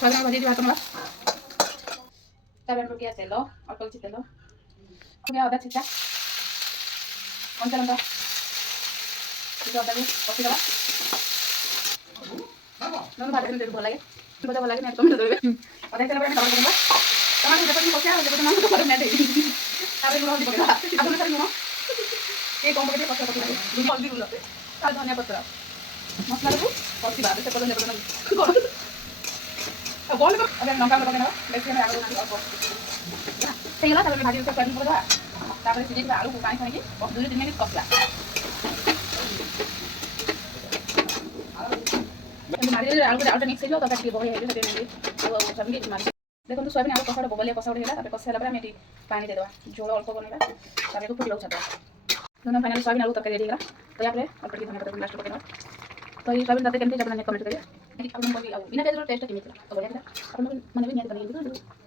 ସଜନା ଭାଜି ଭାତ ନେବା ତାପରେ ପକେଇବା ତେଲ ଅଳ୍ପ କିଛି ତେଲ ପକେଇବା ଅଦା ଛେଚା କଞ୍ଚା ଲଙ୍କା ଟିକେ ଅଦାକୁ କଷିଦେବା ନହେଲେ ଭାତ ଯେମିତି ଭଲ ଲାଗେ ଭଜା ଭଲ ଲାଗେ ଟମାଟୋ ଦେବେ ଅଦା ହେଇସାରିଲା ପରେ ଆମେ ଟମାଟୋ ପକେଇବା ଟମାଟୋ ଯେପରି କଷିବା ଯେପରି ଟମାଟୋ ପରେ ମ୍ୟାଟ୍ ହେଇଛି ତାପରେ ଲୁଣ ହଳଦୀ ପକେଇବା ଆପଣ ସାର୍ ଲୁଣ ଟିକେ କମ୍ ପକେଇଲେ କଷା ପକେଇବା ହଳଦୀ ଗୁଣ୍ଡ ଆଉ ଧନିଆ ପତ୍ର ମସଲାକୁ କଷିବା ସେ ପର୍ଯ୍ୟନ୍ତ ଗରମ बॉल को अगर लंका में पकेना बेसी में आलू अल्प ହେଇଗଲା ତାପରେ ଭାଜି ଦେଇଥିବା ସୋୟାବିନ୍ ପକେଇଦେବା ତାପରେ ସିଝେଇଥିବା ଆଳୁକୁ ପାଣି ଛାଣିକି 2-3 ମିନିଟ୍ କଷିବା ଏମିତି ମାରିଦେଲେ ଆଳୁଟା ମିକ୍ସ ହେଇଯିବ ତରକାରୀ ଟିକେ ବହଳିଆ ହେଇଯିବ ସେଥିପାଇଁ ଆଳୁ ଆଉ ସୋୟାବିନ୍ ଟିକେ ମାରି ଦେଖନ୍ତୁ ସୋୟାବିନ୍ ଆଳୁ କଷା ବହଳିଆ କଷା ଗୋଟେ ହେଲା ତାପରେ କଷି ହେଲା ପରେ ଆମେ ଏଠି ପାଣି ଦେଇଦେବା ଝୋଳ ଅଳ୍ପ ବନେଇବା ତାପରେ ଏକୁ ଫୁଟିବାକୁ ଛାଡ଼ିଦେବା ଧନିଆ ଫାଇନାଲି ସୋୟାବିନ୍ ଆଳୁ ତରକାରୀ ରେଡ଼ି ହେଇଗଲା ତ ୟାପରେ ଅଳ୍ପ ଟିକେ ଧନିଆ ପତ୍ର ଲାଷ୍ଟ ପକେଇଦେବା ତ ये सॉयाबीन तड़का केमती जब मैंने कमेंट करिए आपन को बिना तेल टेस्ट केमती तो बढ़िया था आपन मन भी नियत बनेगी